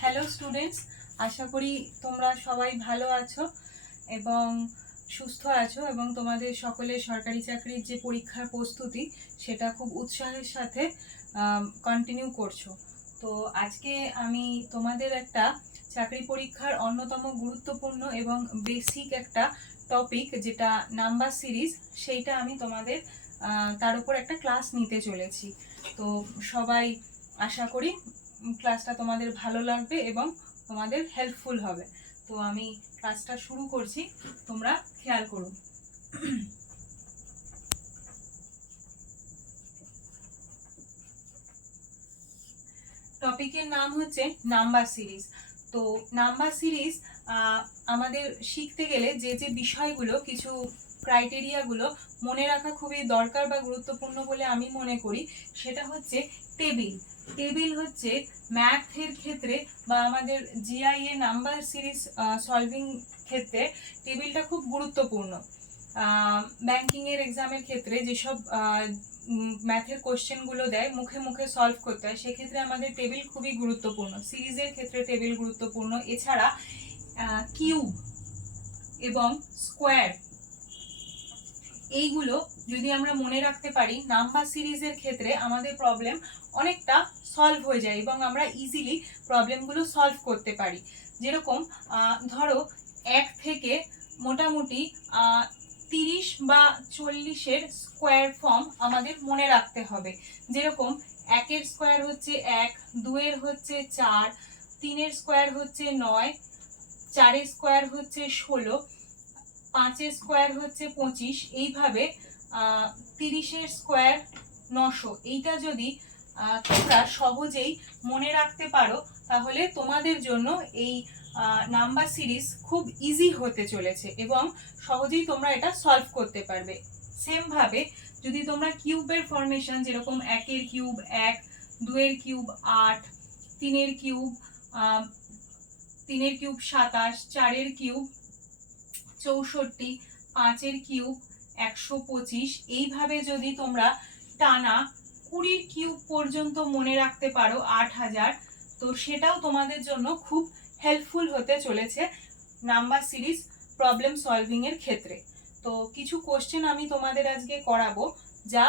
Hello students, আশা করি তোমরা সবাই ভালো আছো এবং সুস্থ আছো এবং তোমাদের সকলের সরকারি চাকরির যে পরীক্ষার প্রস্তুতি সেটা খুব উৎসাহের সাথে কন্টিনিউ করছো। তো আজকে আমি তোমাদের একটা চাকরি পরীক্ষার অন্যতম গুরুত্বপূর্ণ এবং বেসিক একটা টপিক যেটা নাম্বার সিরিজ, সেইটা আমি তোমাদের তার উপর একটা ক্লাস নিতে চলেছি। তো সবাই আশা করি ক্লাসটা তোমাদের ভালো লাগবে এবং তোমাদের হেল্পফুল হবে। তো আমি ক্লাসটা শুরু করছি, তোমরা খেয়াল করো। টপিকের নাম হচ্ছে নাম্বার সিরিজ। তো নাম্বার সিরিজ আমাদের শিখতে গেলে যে যে বিষয়গুলো, কিছু ক্রাইটেরিয়াগুলো মনে রাখা খুবই দরকার বা গুরুত্বপূর্ণ বলে আমি মনে করি, সেটা হচ্ছে টেবিল। টেবিল হচ্ছে ম্যাথের ক্ষেত্রে বা আমাদের জিআই এ নাম্বার সিরিজ সলভিং ক্ষেত্রে টেবিলটা খুব গুরুত্বপূর্ণ। ব্যাংকিং এর এক্সামের ক্ষেত্রে যেসব ম্যাথের কোশ্চেনগুলো দেয়, মুখে মুখে সলভ করতে হয়, সেক্ষেত্রে আমাদের টেবিল খুবই গুরুত্বপূর্ণ। সিরিজের ক্ষেত্রে টেবিল গুরুত্বপূর্ণ। এছাড়া কিউব এবং স্কোয়ার, এইগুলো যদি আমরা মনে রাখতে পারি, নাম্বার সিরিজের ক্ষেত্রে আমাদের প্রবলেম অনেকটা সলভ হয়ে যায় এবং আমরা ইজিলি প্রবলেমগুলো সলভ করতে পারি। যেরকম ধরো 1 থেকে মোটামুটি 30 বা 40-এর স্কোয়ার ফর্ম আমাদের মনে রাখতে হবে। যেরকম 1-এর স্কোয়ার হচ্ছে 1, 2-এর হচ্ছে 4, 3-এর স্কোয়ার হচ্ছে 9, 4-এর স্কোয়ার হচ্ছে 16, 5-এর স্কোয়ার হচ্ছে 25, এইভাবে 30-এর স্কোয়ার 900। এইটা যদি তোমরা সহজেই মনে রাখতে পারো, তাহলে তোমাদের জন্য এই নাম্বার সিরিজ খুব ইজি হতে চলেছে এবং সহজেই তোমরা এটা সলভ করতে পারবে। সেম ভাবে যদি তোমরা কিউবের ফরমেশন, যেরকম 1-এর কিউব 1, 2-এর কিউব 8, 3-এর কিউব 27, 4-এর কিউব 64, 5-এর কিউব 125, এইভাবে যদি তোমরা টানা 20-র কিউব পর্যন্ত মনে রাখতে পারো, 8000, তো সেটাও তোমাদের জন্য খুব হেল্পফুল হতে চলেছে নাম্বার সিরিজ প্রবলেম সলভিং এর ক্ষেত্রে। তো কিছু কোশ্চেন আমি তোমাদের আজকে করাবো, যা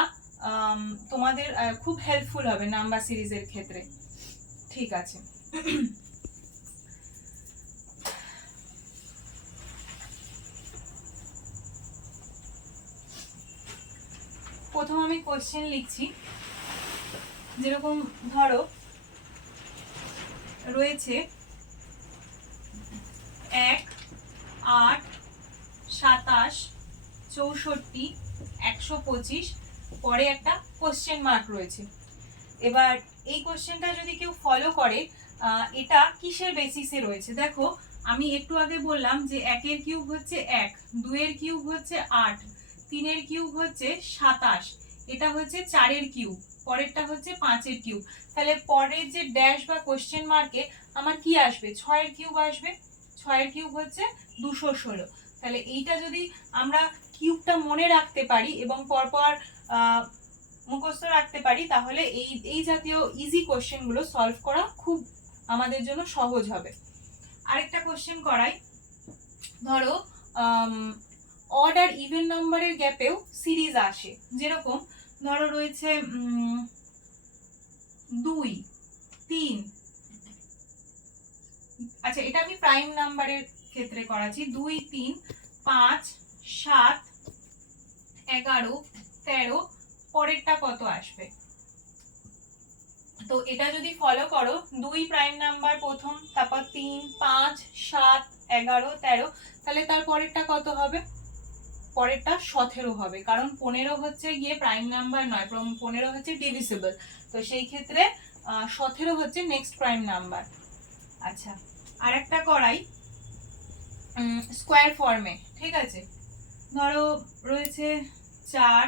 তোমাদের খুব হেল্পফুল হবে নাম্বার সিরিজের ক্ষেত্রে। ঠিক আছে। প্রথম আমি কোশ্চেন লিখছি। যেরকম ধরো রয়েছে 1, 8, 27, 64, 125, পরে একটা কোশ্চেন মার্ক রয়েছে। এবার এই কোশ্চেনটা যদি কেউ ফলো করে, এটা কিসের বেসিসে রয়েছে? দেখো, আমি একটু আগে বললাম যে 1-এর কিউব হচ্ছে 1, 2-এর কিউব হচ্ছে 8, 3-এর কিউব হচ্ছে 27, এটা হচ্ছে 4-এর কিউব, পরেরটা হচ্ছে 5-এর কিউব। তাহলে পরের যে ড্যাশ বা কোশ্চেন মার্কে আমার কি আসবে? 6-এর কিউব আসবে। 6-এর কিউব হচ্ছে 216। তাহলে এইটা যদি আমরা কিউবটা মনে রাখতে পারি এবং পরপর মুখস্থ রাখতে পারি, তাহলে এই জাতীয় ইজি কোশ্চেনগুলো সলভ করা খুব আমাদের জন্য সহজ হবে। আরেকটা কোশ্চেন করাই। ধরো অড আর ইভেন নাম্বারের গ্যাপেও সিরিজ আসে। যেরকম ধরো রয়েছে 2, 3, আচ্ছা এটা আমি প্রাইম নাম্বারের ক্ষেত্রে করাচ্ছি। 2, 3, 5, 7, 11, 13, পরেরটা কত আসবে? তো এটা যদি ফলো করো, 2 প্রাইম নাম্বার প্রথম, তারপর 3, 5, 7, 11, 13, তাহলে তার পরেরটা কত হবে? পরেরটা 17 হবে, কারণ 15 হচ্ছে গিয়ে প্রাইম নাম্বার নয়, 15 হচ্ছে ডিভিজিবল। তো সেই ক্ষেত্রে 17 হচ্ছে নেক্সট প্রাইম নাম্বার। আচ্ছা, আর একটা করাই স্কোয়ার ফর্মে। ঠিক আছে, ধরো রয়েছে 4,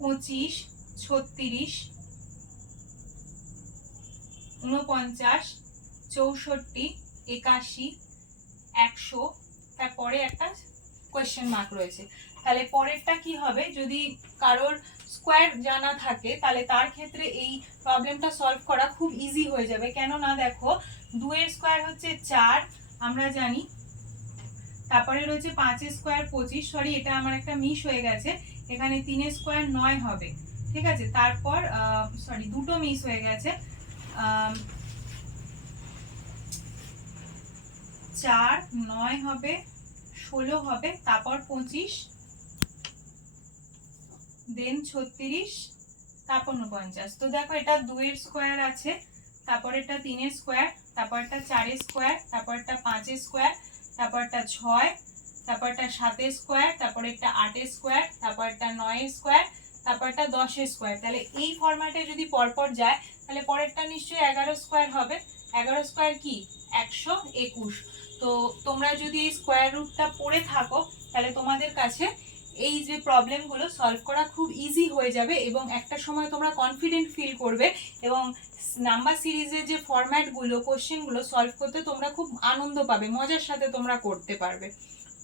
25, 36, 49, 64, 81, 100, তারপরে একটা কোয়েশ্চেন মার্ক রয়েছে। তাহলে পরেরটা কি হবে, যদি কারোর স্কোয়ার জানা থাকে তাহলে তার ক্ষেত্রে এই প্রবলেমটা সলভ করা খুব ইজি হয়ে যাবে। কেননা দেখো 2 এর স্কোয়ার হচ্ছে 4 আমরা জানি, তারপরে রয়েছে 5 এর স্কোয়ার 25, সরি এটা আমার একটা মিস হয়ে গেছে, এখানে 3 এর স্কোয়ার 9 হবে, ঠিক আছে। তারপর সরি দুটো মিস হয়ে গেছে, 4 9 হবে, 16 হবে, তারপর 25, দেন 36, তারপর 49। তো দেখো এটা 2 এর স্কোয়ার আছে, তারপর এটা 3 এর স্কোয়ার, তারপর এটা 4 এর স্কোয়ার, তারপর এটা 5 এর স্কোয়ার, তারপর এটা 6, তারপর এটা 7 এর স্কোয়ার, তারপর এটা 8 এর স্কোয়ার, তারপর এটা 9 এর স্কোয়ার, তারপর এটা 10 এর স্কোয়ার। তাহলে এই ফরম্যাটে যদি পরপর যায় তাহলে পরেরটা নিশ্চয়ই 11 স্কোয়ার হবে। 11 স্কোয়ার কি 121। তো তোমরা যদি এই স্কোয়ার রুটটা পড়ে থাকো তাহলে তোমাদের কাছে এই যে প্রবলেমগুলো সলভ করা খুব ইজি হয়ে যাবে এবং একটা সময় তোমরা কনফিডেন্ট ফিল করবে এবং নাম্বার সিরিজের যে ফরম্যাটগুলো কোশ্চেনগুলো সলভ করতে তোমরা খুব আনন্দ পাবে, মজার সাথে তোমরা করতে পারবে।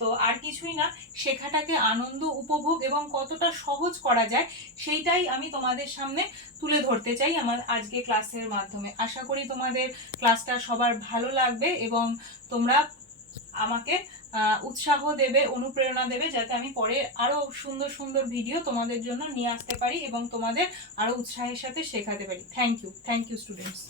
তো আর কিছুই না, শেখাটাকে আনন্দ উপভোগ এবং কতটা সহজ করা যায় সেইটাই আমি তোমাদের সামনে তুলে ধরতে চাই আমার আজকে ক্লাসের মাধ্যমে। আশা করি তোমাদের ক্লাসটা সবার ভালো লাগবে এবং তোমরা আমাকে উৎসাহ দেবে, অনুপ্রেরণা দেবে, যাতে আমি পরে আরো সুন্দর সুন্দর ভিডিও তোমাদের জন্য নিয়ে আসতে পারি এবং তোমাদের আরো উৎসাহের সাথে শেখাতে পারি। Thank you students.